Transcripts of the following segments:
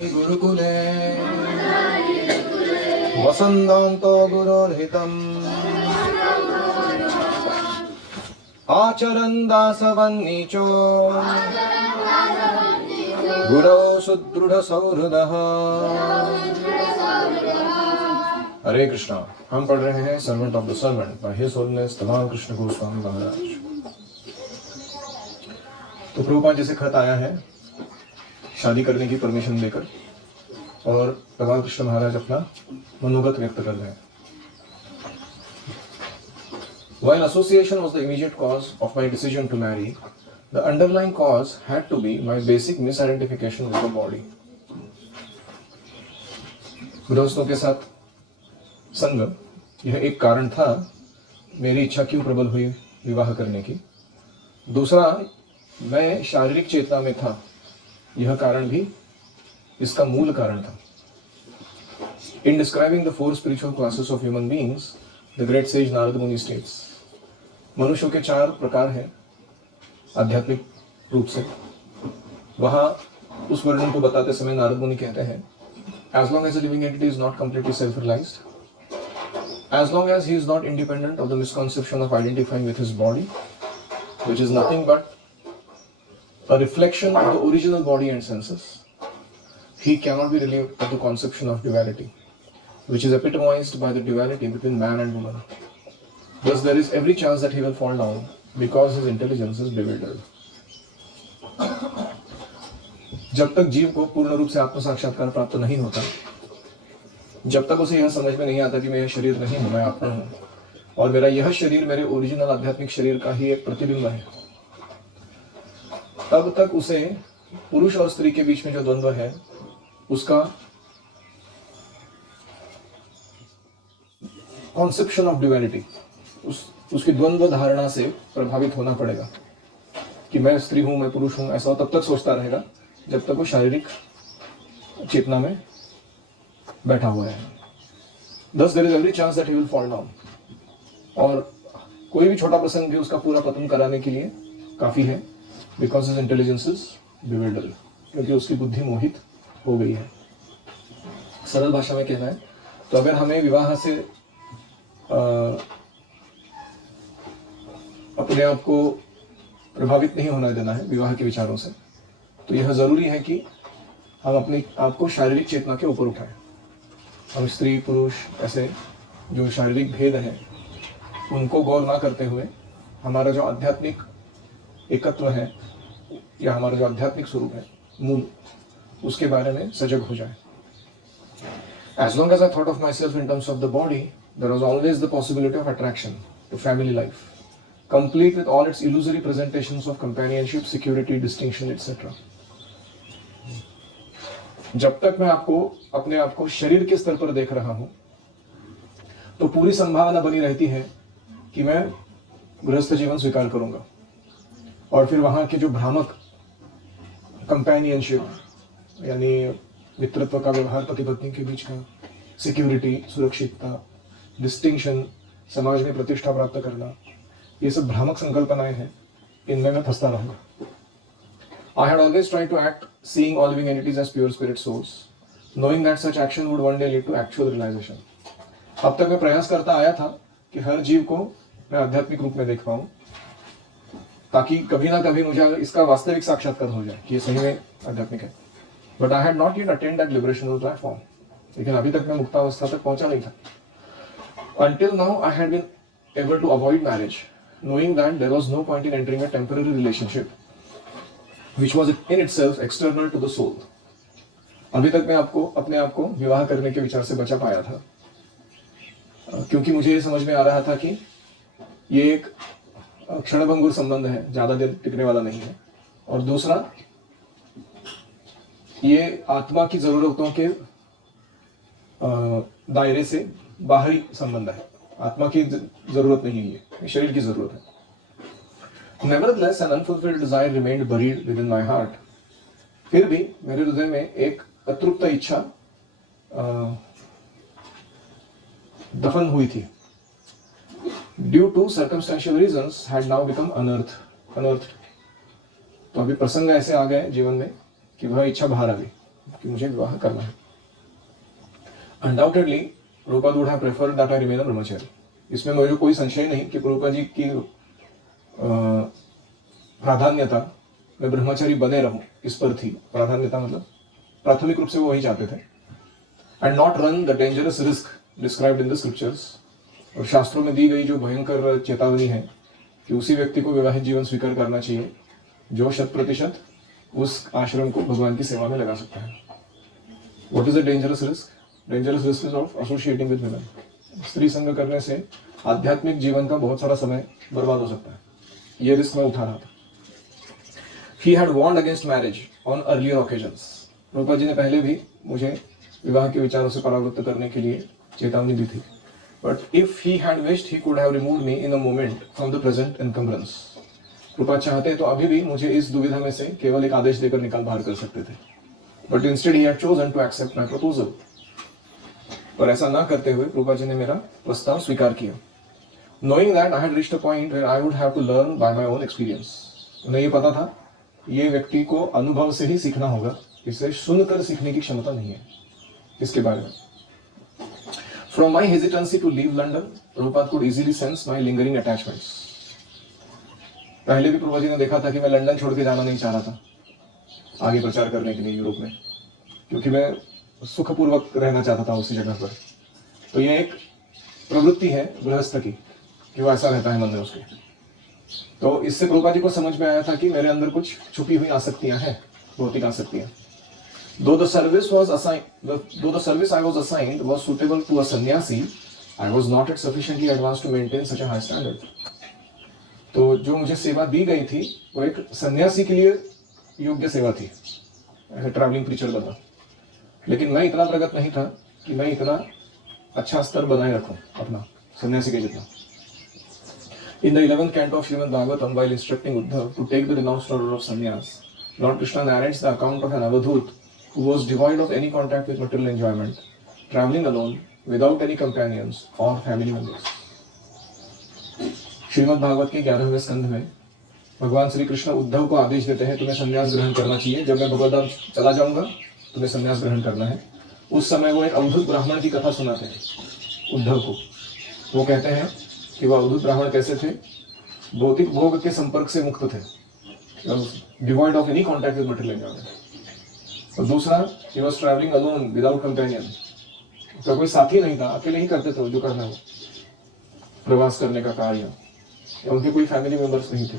गुरुकुले वसन्तान्तो गुरोर्हितम् आचरन् दासवन्नीचो गुरौ सुदृढसौहृदः। हरे कृष्णा। हम पढ़ रहे हैं servant of the servant by his holiness भगवान कृष्ण गोस्वामी महाराज। तो प्रभुपाद जी से खत आया है शादी करने की परमिशन देकर, और भगवान कृष्ण महाराज अपना मनोगत व्यक्त कर रहे हैं। While association was the immediate cause of my decision to marry, the underlying cause had to be my basic misidentification with the body. दोस्तों के साथ संग यह एक कारण था मेरी इच्छा क्यों प्रबल हुई विवाह करने की। दूसरा, मैं शारीरिक चेतना में था, यह कारण भी इसका मूल कारण था। In describing the four spiritual classes of human beings, the great sage Narad Muni states, मनुष्यों के चार प्रकार हैं आध्यात्मिक रूप से। वहाँ उस वर्णन को बताते समय नारद मुनि कहते हैं, as long as a living entity is not completely self-realized, as long as he is not independent of the misconception of identifying with his body, which is nothing but a reflection of the original body and senses, he cannot be relieved of the conception of duality, which is epitomized by the duality between man and woman. Thus, there is every chance that he will fall down because his intelligence is bewildered. जब तक जीव को पूर्ण रूप से आत्म साक्षात्कार प्राप्त नहीं होता, जब तक उसे यह समझ में नहीं आता कि मैं यह शरीर नहीं हूं, मैं आत्मा हूं, और मेरा यह शरीर मेरे ओरिजिनल आध्यात्मिक शरीर का ही एक प्रतिबिंब है, तब तक उसे पुरुष और स्त्री के बीच में जो द्वंद्व है उसका कॉन्सेप्शन ऑफ ड्युअलिटी, उसकी द्वंद्व धारणा से प्रभावित होना पड़ेगा कि मैं स्त्री हूं, मैं पुरुष हूं। ऐसा तब तक सोचता रहेगा जब तक वो शारीरिक चेतना में बैठा हुआ है। Thus there is every chance that he will fall down, और कोई भी छोटा प्रसंग भी उसका पूरा पतन कराने के लिए काफी है, because his intelligence is bewildered, क्योंकि उसकी बुद्धि मोहित हो गई है। सरल भाषा में कहना है तो अगर हमें विवाह से अपने आप को प्रभावित नहीं होने देना है विवाह के विचारों से, तो यह जरूरी है कि हम अपने आप को शारीरिक चेतना के ऊपर उठाएं। हम स्त्री पुरुष ऐसे जो शारीरिक भेद हैं उनको गौर ना करते हुए हमारा जो आध्यात्मिक एकत्व है या हमारा जो आध्यात्मिक स्वरूप है मूल, उसके बारे में सजग हो जाए। As long as I thought of myself in terms of the body, there was always the possibility of attraction to family life, complete with all its illusory presentations of companionship, security, distinction, etc. जब तक मैं अपने आप को शरीर के स्तर पर देख रहा हूं, तो पूरी संभावना बनी रहती है कि मैं गृहस्थ जीवन स्वीकार करूंगा, और फिर वहां के जो भ्रामक कंपेनियनशिप यानी मित्रत्व का व्यवहार पति पत्नी के बीच का, सिक्योरिटी सुरक्षितता, डिस्टिंक्शन समाज में प्रतिष्ठा प्राप्त करना, ये सब भ्रामक संकल्पनाएं हैं, इनमें मैं फंसता रहूंगा। I had always tried to act seeing all living entities as pure spirit souls, knowing that such action would one day lead to actual realization. अब तक मैं प्रयास करता आया था कि हर जीव को मैं आध्यात्मिक रूप में देख पाऊं, ताकि कभी ना कभी मुझे इसका वास्तविक साक्षात्कार हो जाए कि ये सही में आध्यात्मिक है। But I had not yet attained that liberational platform. लेकिन अभी तक मैं मुक्तावस्था तक पहुंचा नहीं था। Until now, I had been able to avoid marriage, knowing that there was no point in entering a temporary relationship, which was in itself external to the soul. अभी तक मैं अपने आप को विवाह करने के विचार से बचा पाया था, क्योंकि मुझे ये समझ में आ रहा था कि ये एक क्षणभंगुर संबंध है, ज्यादा देर टिकने वाला नहीं है, और दूसरा ये आत्मा की जरूरतों के दायरे से बाहरी संबंध है। आत्मा की जरूरत नहीं है, ये शरीर की जरूरत है। Nevertheless, an unfulfilled desire remained buried within my heart. फिर भी मेरे हृदय में एक अतृप्त इच्छा दफन हुई थी। Due to circumstantial reasons, had now become unearthed. तो अभी प्रसंग ऐसे आ गए जीवन में कि वह इच्छा बाहर आ गई। कि मुझे विवाह करना है। Undoubtedly Prabhupada would have preferred that I remain a ब्रह्मचारी। इसमें मुझे कोई संशय नहीं कि प्रभुपाद जी की प्राधान्यता मैं ब्रह्मचारी बने रहूं इस पर थी। प्राधान्यता मतलब प्राथमिक रूप से वो वही चाहते थे। And not run the dangerous risk described in the scriptures. और शास्त्रों में दी गई जो भयंकर चेतावनी है कि उसी व्यक्ति को विवाहित जीवन स्वीकार करना चाहिए जो 100% उस आश्रम को भगवान की सेवा में लगा सकता है। What is the dangerous risk? Dangerous risk is of associating with women. स्त्री संग करने से आध्यात्मिक जीवन का बहुत सारा समय बर्बाद हो सकता है। ये रिस्क मैं उठा रहा था। He had warned against marriage on earlier occasions. Prabhupada ji ने पहले भी मुझे विवाह के विचारों से परावृत्त करने के लिए चेतावनी दी थी। But if he had wished, he could have removed me in a moment from the present encumbrance. Prabhupada चाहते तो अभी भी मुझे इस दुविधा में से केवल एक आदेश देकर निकाल बाहर कर सकते थे। But instead he had chosen to accept my proposal. पर ऐसा ना करते हुए प्रभुपाद जी ने मेरा प्रस्ताव स्वीकार किया। Knowing that I had reached a point where I would have to learn by my own experience. उन्हें ये पता था ये व्यक्ति को अनुभव से ही सीखना होगा, इसे सुनकर सीखने की क्षमता नहीं है। इसके बारे में From my hesitancy to leave London, Prabhupada could easily sense my lingering attachments. पहले भी प्रभुपाद जी ने देखा था कि मैं लंदन छोड़ के जाना नहीं चाह रहा था आगे प्रचार करने के लिए यूरोप में, क्योंकि मैं सुखपूर्वक रहना चाहता था उसी जगह पर। तो ये एक प्रवृत्ति है गृहस्थ की कि वो ऐसा रहता है मन में उसके। तो इससे प्रभुपाद जी को समझ में आया था कि मेरे अंदर कुछ छुपी हुई आसक्तियां हैं, भौतिक आसक्तियां। Though the service I was assigned was suitable to a sannyasi, I was not yet sufficiently advanced to maintain such a high standard. तो जो मुझे सेवा दी गई थी वो एक सन्यासी के लिए योग्य सेवा थी, ऐसे ट्रैवलिंग प्रीचर बनना। लेकिन मैं इतना प्रगत नहीं था कि मैं इतना अच्छा स्तर बनाए रखूं अपना सन्यासी के जितना। In the 11th canto of Srimad Bhagavatam, while instructing Uddhav to take the renounced order of sannyas, Lord Krishna narrates the account of an avadhut who was devoid of any contact with material enjoyment, traveling alone without any companions or family members. Shrimad Bhagavat के 11वें स्कंध में भगवान श्री कृष्ण उद्धव को आदेश देते हैं तुम्हें संन्यास ग्रहण करना चाहिए। जब मैं भगवद्धाम चला जाऊंगा तुम्हें संन्यास ग्रहण करना है। उस समय वो एक अवधूत ब्राह्मण की कथा सुनाते हैं उद्धव को। वो कहते हैं कि वह अवधूत ब्राह्मण कैसे थे, भौतिक भोग के संपर्क से मुक्त थे, devoid of any contact with material enjoyment. और दूसरा, he was travelling alone without companion. उसका कोई साथी नहीं था, अकेले ही करते थे जो करना हो, प्रवास करने का कार्य, या उनके कोई फैमिली मेंबर्स नहीं थे।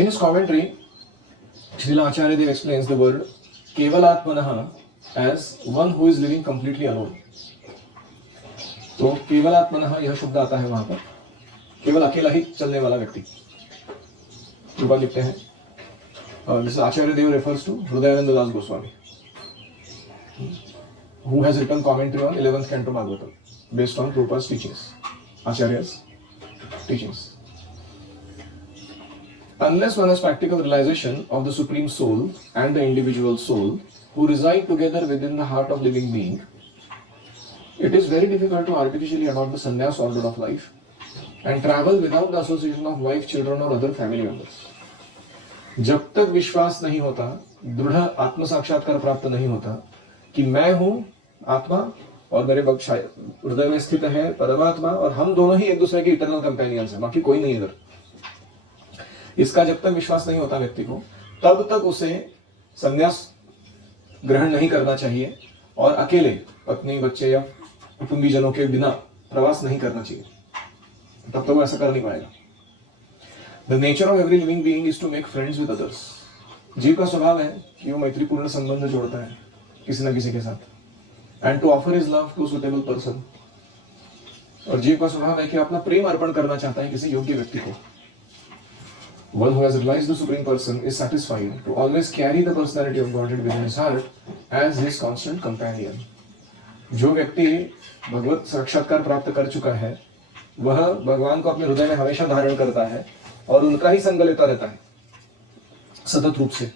In his commentary Srila Acharya Dev explains the word केवलात्मनः as one who is living completely alone. तो केवलात्मनः यह शब्द आता है वहां पर, केवल अकेला ही चलने वाला व्यक्ति। कृपा लिखते हैं, this Acharya Dev refers to Hridayananda Das Goswami, who has written commentary on 11th canto Bhagavatam based on Prabhupada's teachings, Acharya's teachings. Unless one has practical realization of the Supreme Soul and the individual soul who reside together within the heart of living being, it is very difficult to artificially adopt the sannyas order of life and travel without the association of wife, children or other family members. जब तक विश्वास नहीं होता, दृढ़ आत्म साक्षात्कार प्राप्त नहीं होता कि मैं हूं आत्मा और मेरे हृदय में स्थित है परमात्मा और हम दोनों ही एक दूसरे के इटर्नल कंपेनियंस हैं, बाकी कोई नहीं इधर। इसका जब तक विश्वास नहीं होता व्यक्ति को, तब तक उसे संन्यास ग्रहण नहीं करना चाहिए और अकेले पत्नी, बच्चे या कुटुंबीजनों के बिना प्रवास नहीं करना चाहिए। तब तक वो ऐसा कर नहीं पाएगा। The nature of every living being is to make friends with others. जीव का स्वभाव है कि वो मैत्रीपूर्ण संबंध जोड़ता है किसी न किसी के साथ, and to offer his love to a suitable person. और जीव का स्वभाव है कि अपना प्रेम अर्पण करना चाहता है किसी योग्य व्यक्ति को। One who has realized the Supreme Person is satisfied to always carry the personality of Godhead within his heart as his constant companion. जो व्यक्ति भगवत साक्षात्कार प्राप्त कर चुका है वह भगवान को अपने हृदय में हमेशा धारण करता है और उनका ही संग लेता रहता है सतत रूप से।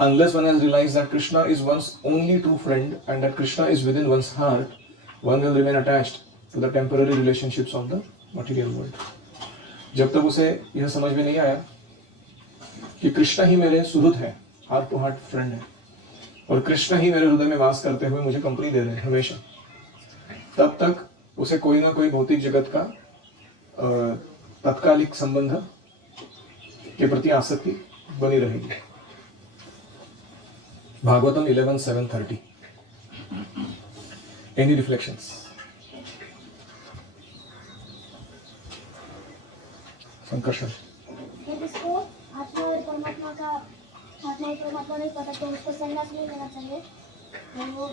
Unless one has realized that Krishna is one's only true friend and that Krishna is within one's heart, one will remain attached to the temporary relationships of the material world. जब तक उसे यह समझ में नहीं आया कि कृष्ण ही मेरे सुहृद है, हार्ट टू हार्ट फ्रेंड है, और कृष्ण ही मेरे हृदय में वास करते हुए मुझे कंपनी दे रहे हैं हमेशा, तब तक उसे कोई ना कोई भौतिक जगत का तत्कालिक संबंध के प्रति आसक्ति बनी रहेगी। भागवतम 11:7-30। Any reflections? संकर्षण। जिसको आत्मा और परमात्मा का आत्मा और परमात्मा नहीं पता तो उसको संन्यास नहीं लेना चाहिए, और वो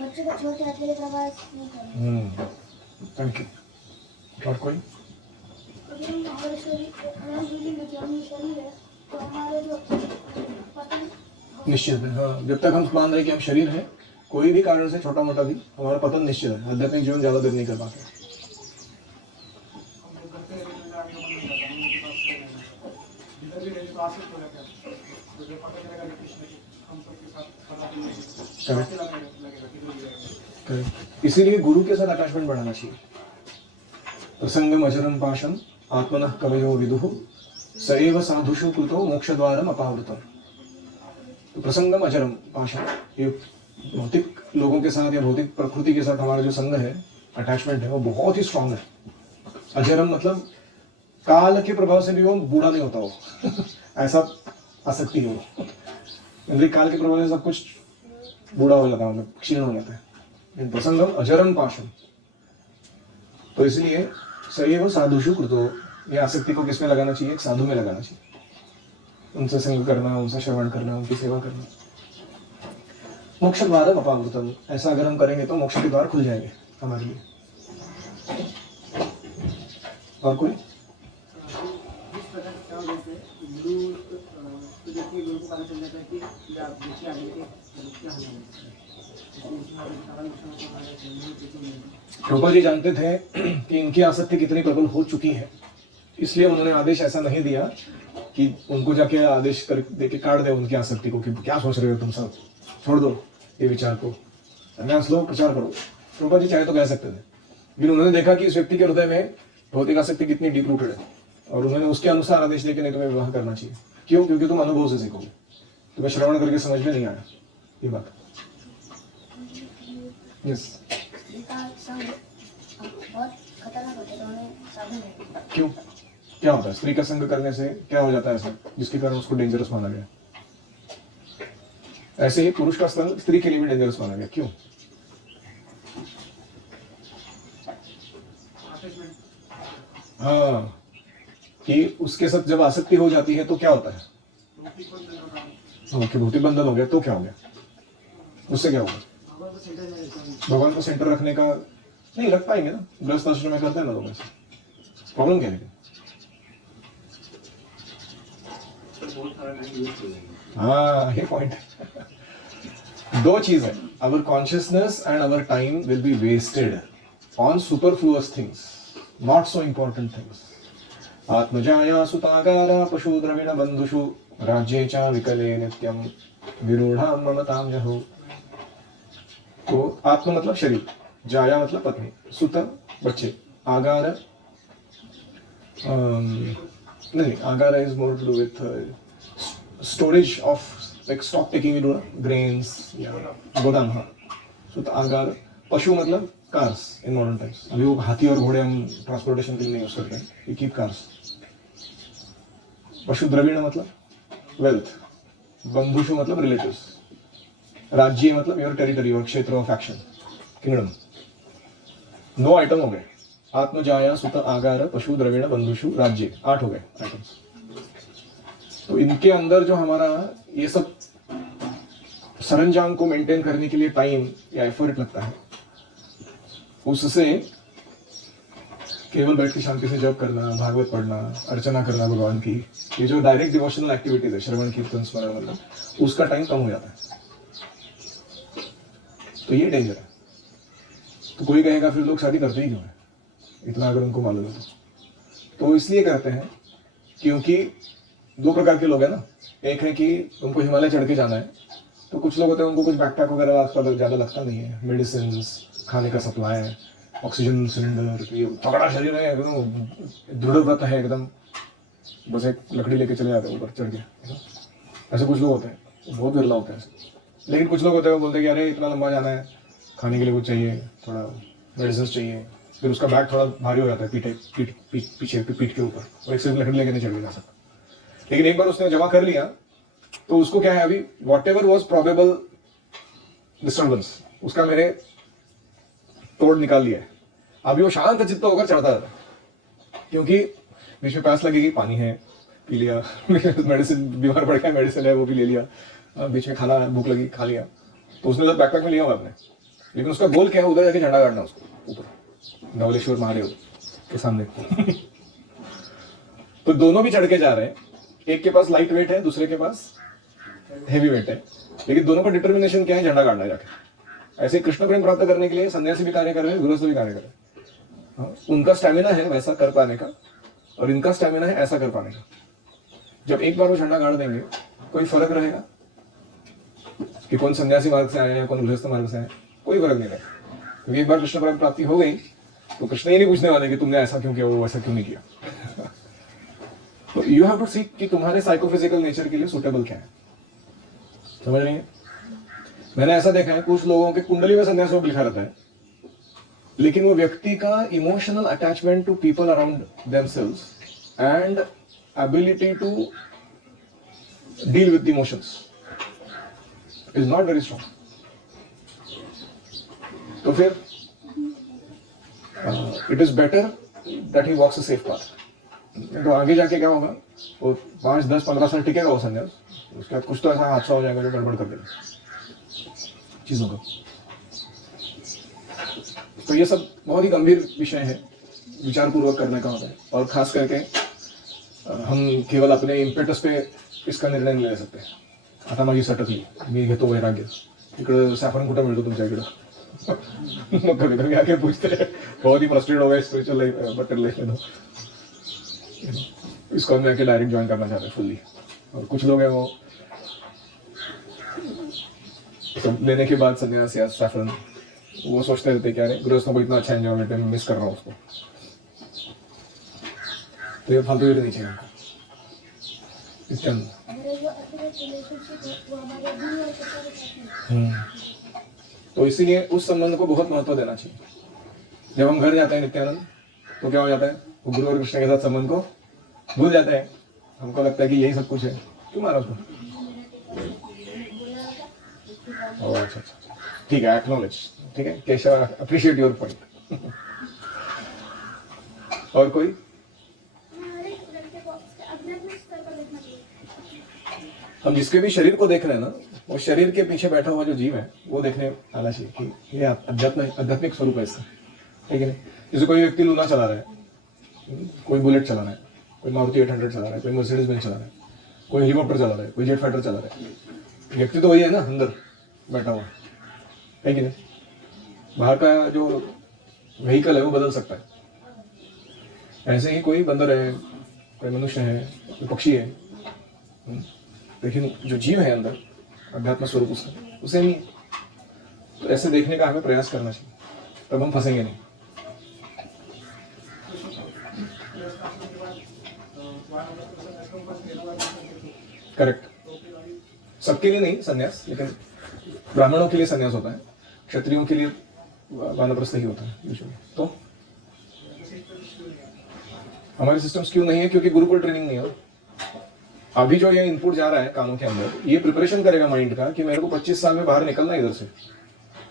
बच्चे को छोड़ के अकेले प्रवास नहीं करना। Thank you. और कोई? अगर हम हमारे शरीर हमारे शरीर है तो हमारे जो पतन निश्चित है। हाँ, जब तक हम मान रहे हैं कि हम शरीर हैं, कोई भी कारण से छोटा मोटा भी, हमारा पतन निश्चित है। आध्यात्मिक जीवन ज्यादा देर नहीं कर पाते। इसीलिए गुरु के साथ अटैचमेंट बढ़ाना चाहिए। प्रसंगम अजरम पाशम आत्मनः कवयो विदुः स एव साधुषु कृतो मोक्षद्वारम अपावृतम। तो प्रसंगम अजरम पाशम, ये भौतिक लोगों के साथ या भौतिक प्रकृति के साथ हमारा जो संग है, अटैचमेंट है, वो बहुत ही स्ट्रांग है। अजरम मतलब काल के प्रभाव से भी वो बूढ़ा नहीं होता हो ऐसा आसक्ति हो। काल के प्रभाव से सब कुछ बूढ़ा हो जाता है, मतलब क्षीण हो जाता है। प्रसंगम अजरम पाशम, तो इसलिए सैव साधुषु कृतो, ये आसक्ति को किसमें लगाना चाहिए? एक साधु में लगाना चाहिए। उनसे संग करना, उनसे श्रवण करना, उनकी सेवा करना। मोक्ष द्वारम अपावृतम, ऐसा अगर हम करेंगे तो मोक्ष के द्वार खुल जाएंगे हमारे लिए। और कोई? प्रभुपाद जी जानते थे कि इनकी आसक्ति कितनी प्रबल हो चुकी है, इसलिए उन्होंने आदेश ऐसा नहीं दिया कि उनको जाके आदेश कर दे के काट दे उनकी आसक्ति को कि क्या सोच रहे हो तुम सब, छोड़ दो ये विचार को, संन्यास लो, प्रचार करो। प्रभुपाद जी चाहे तो कह सकते थे, लेकिन उन्होंने देखा कि इस व्यक्ति के हृदय में भौतिक आसक्ति कितनी डीप रूटेड है, और उन्होंने उसके अनुसार आदेश देके नहीं तुम्हें विवाह करना चाहिए। क्यों? क्योंकि तुम अनुभव से सीखोगे, तुम्हें श्रवण करके समझ में नहीं आया ये बात। यस। क्यों? क्या होता है स्त्री का संग करने से? क्या हो जाता है ऐसा जिसके कारण उसको डेंजरस माना गया? ऐसे ही पुरुष का संग स्त्री के लिए भी डेंजरस माना गया। क्यों? हाँ, कि उसके साथ जब आसक्ति हो जाती है तो क्या होता है? भौतिक बंधन हो गया तो क्या हो गया? उससे क्या होगा? भगवान को सेंटर रखने का नहीं रख पाएंगे ना, गृहस्थ आश्रम में करते हैं ना लोग ऐसे। प्रॉब्लम क्या है? हाँ, ये पॉइंट है। दो चीज है, our consciousness and our time will be wasted on superfluous things, not so important things. आत्मजाया सुतागारा पशु द्रविण बंधुषु राज्ये च विकले नित्यम विरूढ़ा ममताम जहो। तो आत्म मतलब शरीर, जाया मतलब पत्नी, सुत बच्चे, आगार नहीं, आगार is more to do with storage of, like stock taking you grains या गोदाम। हाँ, सुत आगार। पशु मतलब कार्स इन मॉडर्न टाइम्स। अभी वो हाथी और घोड़े हम ट्रांसपोर्टेशन के लिए नहीं यूज करते हैं, वी कीप कार्स। पशु द्रविण मतलब वेल्थ, बंधुषु मतलब रिलेटिव्स, राज्य मतलब योर टेरिटरी, योर क्षेत्र ऑफ एक्शन, किंगडम। 9 आइटम हो गए, आत्मजाया सुत आगार पशु द्रविण बंधुषु राज्य, 8 हो गए आइटम्स। तो इनके अंदर जो हमारा ये सब सरंजाम को मेंटेन करने के लिए टाइम या एफर्ट लगता है, उससे केवल बैठ के शांति से जप करना, भागवत पढ़ना, अर्चना करना भगवान की, ये जो डायरेक्ट डिवोशनल एक्टिविटीज है, श्रवण कीर्तन स्मरण मतलब, उसका टाइम कम हो जाता है। तो ये डेंजर है। तो कोई कहेगा फिर लोग शादी करते ही क्यों है, इतना अगर उनको मालूम है तो इसलिए करते हैं क्योंकि 2 प्रकार के लोग हैं ना। एक है कि उनको हिमालय चढ़ के जाना है, तो कुछ लोग होते हैं उनको कुछ बैकपैक वगैरह आसपास ज़्यादा लगता नहीं है, मेडिसिन, खाने का सप्लाई, ऑक्सीजन सिलेंडर, ये तगड़ा शरीर है एकदम, दृढ़ व्रत है एकदम, बस एक लकड़ी लेके चले जाते हैं ऊपर चढ़ के। ऐसे कुछ लोग होते हैं, बहुत बिरला होते हैं। लेकिन कुछ लोग होते हैं वो बोलते हैं कि अरे इतना लंबा जाना है, खाने के लिए कुछ चाहिए, थोड़ा मेडिसिन चाहिए, फिर उसका बैग थोड़ा भारी हो जाता है पीछे पीठ के ऊपर, और एक सिर्फ लकड़ी लेके नहीं चढ़ जा सकता। लेकिन एक बार उसने जमा कर लिया तो उसको क्या है, अभी what ever was probable disturbance उसका मेरे तोड़ निकाल लिया है। अभी वो शांत चित्त होकर चढ़ता रहता है, क्योंकि बीच में प्यास लगेगी, पानी है पी लिया, मेडिसिन बीमार पड़ गया, मेडिसिन है वो भी ले लिया, बीच में खाना भूख लगी खा लिया, तो उसने सब बैकपैक में लिया हुआ अपने। लेकिन उसका गोल क्या है, उधर जाके झंडा गाड़ना उसको ऊपर धवलेश्वर महादेव के सामने। तो दोनों भी चढ़ के जा रहे हैं, एक के पास लाइट वेट है, दूसरे के पास हेवी वेट है, लेकिन दोनों का डिटर्मिनेशन क्या है, झंडा गाड़ना है जाके। ऐसे कृष्ण प्रेम प्राप्त करने के लिए सन्यासी भी कार्य कर रहे हैं, गृहस्थ भी कार्य कर रहे हैं। हाँ, उनका स्टैमिना है वैसा कर पाने का, और इनका स्टैमिना है ऐसा कर पाने का। जब एक बार वो झंडा गाड़ देंगे, कोई फर्क रहेगा कि कौन सन्यासी मार्ग से आया है, कौन गृहस्थ मार्ग से आया, कोई फर्क नहीं रहेगा। क्योंकि एक बार कृष्ण प्रेम प्राप्ति हो गई तो कृष्ण ये नहीं पूछने वाले कि तुमने ऐसा क्यों किया, वो वैसा क्यों नहीं किया। तो यू हैव टू सी कि तुम्हारे साइकोफिजिकल नेचर के लिए सुटेबल क्या है, समझ रही है। मैंने ऐसा देखा है, कुछ लोगों के कुंडली में सन्यास योग लिखा रहता है, लेकिन वो व्यक्ति का emotional attachment to people around themselves and ability to deal with emotions is not very strong. तो फिर it is better that he walks a safe path. तो आगे जाके क्या होगा, वो 5, 10, 15 साल टिकेगा वो संन्यास, उसके बाद कुछ तो ऐसा हादसा हो जाएगा जो गड़बड़ कर देगा चीजों का। तो ये सब बहुत ही गंभीर विषय है, विचारपूर्वक करने का होता है। और खास करके हम केवल अपने इम्पेटस पे इसका निर्णय नहीं ले सकते। आता माझी सटकली, मी घेतो वैराग्य, इकडं सॅफरन कुठं मिळतो तुमच्या इकडं। मग कभी कभी आके पूछते हैं, बहुत ही फ्रस्ट्रेट हो गए स्पिरिचुअल लाइफ बटर लाइफ में, तो इसको मैं आके डायरेक्ट ज्वाइन करना चाहते हैं फुल्ली। और कुछ लोग हैं वो सब लेने के बाद संन्यास या सैफरन, वो सोचते रहते क्या गृहस्थों को इतना अच्छा एंजॉयमेंट है, मिस कर रहा हूँ उसको। तो ये फालतू नहीं चाहिए हमको इसके अंदर। तो इसीलिए उस संबंध को बहुत महत्व देना चाहिए। जब हम घर जाते हैं नित्यानंद, तो क्या हो जाता है, वो गुरु और कृष्ण के साथ संबंध को भूल जाते हैं। हमको लगता है कि यही सब कुछ है, क्यों मारा उसको। अच्छा अच्छा, ठीक है, एक्नॉलेज, ठीक है केशव, अप्रिशिएट योर पॉइंट। और कोई हम जिसके भी शरीर को देख रहे हैं ना, वो शरीर के पीछे बैठा हुआ जो जीव है वो देखने आना चाहिए कि ये आध्यात्मिक स्वरूप है इसका, ठीक है नहीं। जैसे कोई व्यक्ति लूना चला रहा है, कोई बुलेट चला रहा है, कोई मारुति 800 चला रहा है, कोई मर्सिडीज बेंज चला रहा है, कोई हेलीकॉप्टर चला रहा है, कोई जेट फाइटर चला रहा है, व्यक्ति तो वही है ना अंदर बैठा हुआ, है कि नहीं। बाहर का जो व्हीकल है वो बदल सकता है। ऐसे ही कोई बंदर है, कोई मनुष्य है, कोई पक्षी है, लेकिन जो जीव है अंदर अध्यात्म स्वरूप उसका उसे नहीं। तो ऐसे देखने का हमें प्रयास करना चाहिए, तब हम फंसेंगे नहीं। करेक्ट, सबके लिए नहीं संन्यास, लेकिन ब्राह्मणों के लिए संन्यास होता है, क्षत्रियों के लिए वानप्रस्थ ही होता है यूजुअली। तो हमारे सिस्टम्स क्यों नहीं है, क्योंकि गुरुकुल ट्रेनिंग नहीं है। अभी जो ये इनपुट जा रहा है कानों के अंदर, ये प्रिपरेशन करेगा माइंड का कि मेरे को 25 साल में बाहर निकलना है इधर से,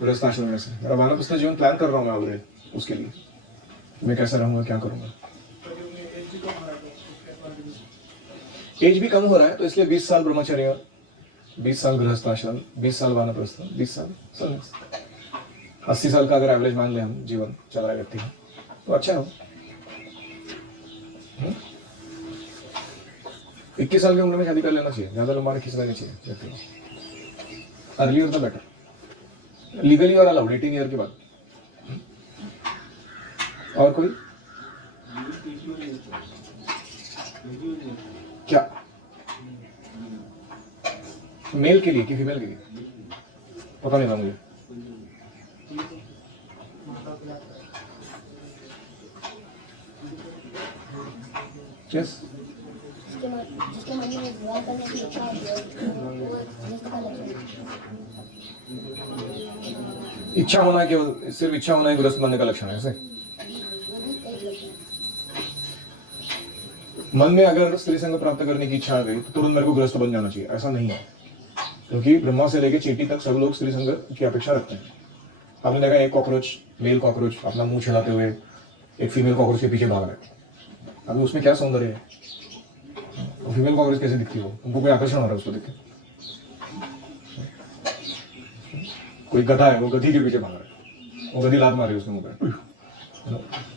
गृहस्थ आश्रम में से। मेरा वानप्रस्थ जीवन प्लान कर रहा हूँ मैं ऑलरेडी, उसके लिए मैं कैसा रहूंगा, क्या करूंगा। एज भी कम हो रहा है, तो इसलिए 20 साल ब्रह्मचर्य, 20 साल गृहस्थ आश्रम, 20 साल वानप्रस्थ, 20 साल संन्यास। 80 साल का अगर एवरेज मान ले हम जीवन चल रहा है व्यक्ति का, तो अच्छा हो। 21 साल की उम्र में शादी कर लेना चाहिए, ज्यादा लंबा खींचना नहीं चाहिए व्यक्ति को। अर्लियर द बेटर, लीगली और अलाउड 18 ईयर के बाद। और कोई क्या मेल के लिए कि फीमेल के लिए पता नहीं था मुझे। यस जिसके मन में विवाह करने की इच्छा होती है वो एक गृहस्थ का लक्षण है। इच्छा होना कि सिर्फ इच्छा होना ही गृहस्थ बनने का लक्षण है ऐसे? वो भी एक लक्षण है। मन में अगर स्त्री संग प्राप्त करने की इच्छा आ गई तो तुरंत मेरे को गृहस्थ बन जाना चाहिए, ऐसा नहीं है। क्योंकि ब्रह्मा से लेकर चींटी तक सब लोग स्त्री संग की अपेक्षा रखते हैं। आपने देखा एक कॉकरोच, मेल कॉकरोच अपना मुंह छिलाते हुए एक फीमेल कॉकरोच के पीछे भाग रहा है। अभी उसमें क्या सौंदर्य है? फीमेल कॉकरोच कैसे दिखती है? उनको कोई आकर्षण हो रहा है उसको देख के? कोई गधा है, वो गधी के पीछे भाग रहा है, वो गधी लात मार रही है उसके मुंह पे,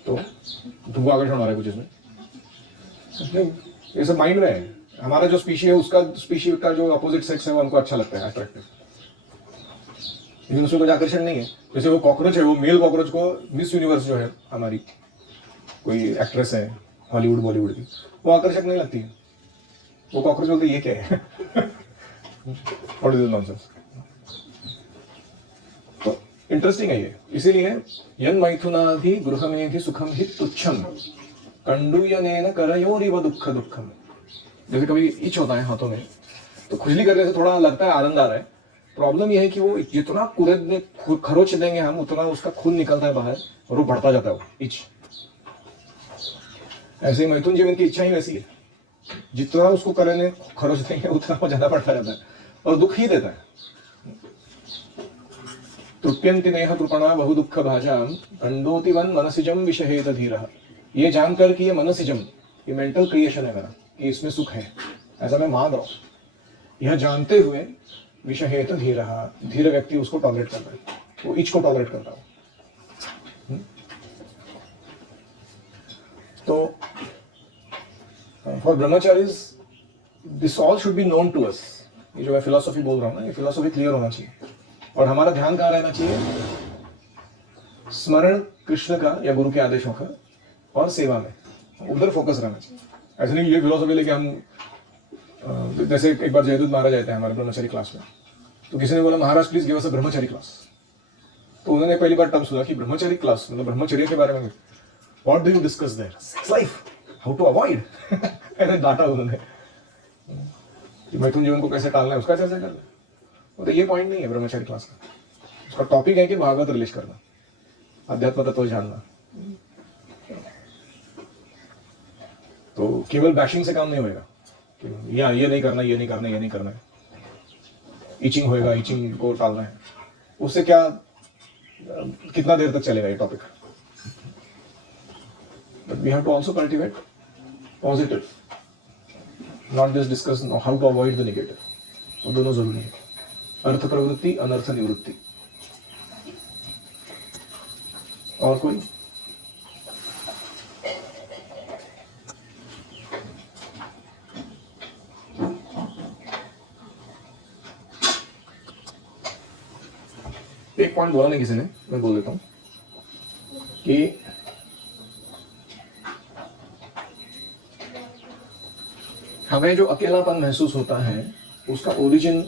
तो तुमको आकर्षण हो रहा है कुछ इसमें? नहीं, ये सब माइंड में है। हमारा जो स्पीशी है उसका स्पीशी का जो अपोजिट सेक्स है वो हमको अच्छा लगता है, अट्रैक्टिव, लेकिन उसमें कोई आकर्षण नहीं है। जैसे वो कॉकरोच है, वो मेल कॉकरोच को मिस यूनिवर्स जो है हमारी कोई एक्ट्रेस है हॉलीवुड बॉलीवुड की, वो आकर्षक नहीं लगती है। वो कॉकरोच बोलते ये क्या है? What is this nonsense? तो इंटरेस्टिंग है ये। इसीलिए यन मैथुनाधि गृहमेधि सुखम हि तुच्छम कंडूयनेन करयोरिव दुःख दुःखम। जैसे कभी इच होता है हाथों में तो खुजली करने से थोड़ा लगता है आनंद आ रहा है। प्रॉब्लम यह है कि वो जितना खरोच देंगे हम उतना उसका खून निकलता है बाहर और वो बढ़ता जाता है वो इच। ऐसे ही मैथुन जीवन की इच्छा ही वैसी है, जितना उसको करने खरोच देंगे उतना वो ज्यादा बढ़ता जाता है और दुख ही देता है। तृप्यन्ति नेह कृपणा बहु दुःख भाजाम कंडोति वन मनसिजम विषहेत धीरः। ये जानकर कि ये मनसिजम, ये मेंटल क्रिएशन है मेरा, कि इसमें सुख है, ऐसा मैं मान रहा हूं, यह जानते हुए विषहेत धीरः, धीर व्यक्ति उसको टॉलरेट करता है, वो इच को टॉलरेट करता है। तो for brahmacharis this all should be known to us. ये जो मैं फिलोसॉफी बोल रहा हूँ ना, ये फिलोसॉफी क्लियर होना चाहिए और हमारा ध्यान कहाँ रहना चाहिए? स्मरण कृष्ण का या गुरु के आदेशों का और सेवा में, उधर फोकस रहना चाहिए। ऐसे नहीं ये फिलोसॉफी लेके हम जैसे एक बार जयदूत महाराज आए थे हमारे ब्रह्मचारी क्लास में, तो किसी ने बोला महाराज please give us a Brahmachari class. तो उन्होंने पहली बार टर्म सुना कि ब्रह्मचारी क्लास मतलब ब्रह्मचर्य के बारे में। What do you discuss there? Sex life, how to avoid. ऐसे डाटा उन्होंने कि मैथुन जीवन को कैसे टालना है उसका चर्चा करना। तो ये पॉइंट नहीं है ब्रह्मचारी क्लास का। उसका टॉपिक है कि भागवत रिलीज करना, अध्यात्म तत्व जानना। तो केवल बैशिंग से काम नहीं होएगा, या ये नहीं करना, ये नहीं करना, ये नहीं करना है, इचिंग होएगा, इचिंग को टालना है, उससे क्या कितना देर तक चलेगा ये topic? But we have to also cultivate positive, not just discuss how to avoid the negative. वो दोनों जरूरी है, अर्थ प्रवृत्ति अनर्थ निवृत्ति। और कोई? एक पॉइंट बोला नहीं किसी ने, मैं बोल देता हूं कि हमें जो अकेलापन महसूस होता है उसका ओरिजिन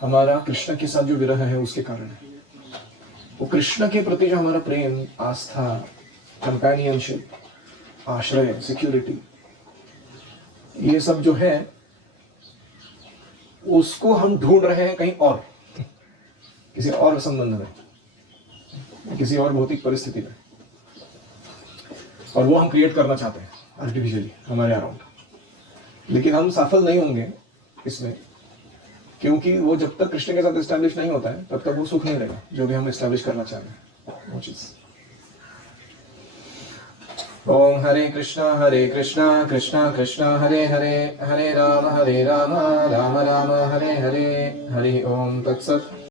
हमारा कृष्ण के साथ जो विरह है उसके कारण है। वो कृष्ण के प्रति जो हमारा प्रेम, आस्था, कंपेनियनशिप, आश्रय, सिक्योरिटी, ये सब जो है उसको हम ढूंढ रहे हैं कहीं और, किसी और संबंध में, किसी और भौतिक परिस्थिति में, और वो हम क्रिएट करना चाहते हैं आर्टिफिशियली हमारे अराउंड। लेकिन हम सफल नहीं होंगे इसमें, क्योंकि वो जब तक कृष्ण के साथ एस्टैब्लिश नहीं होता है तब तक वो सुख नहीं रहेगा जो भी हम एस्टैब्लिश करना चाह रहे हैं वो चीज। ओम हरे कृष्णा कृष्णा कृष्णा हरे हरे, हरे राम राम राम हरे हरे, हरि ओम तत्सत।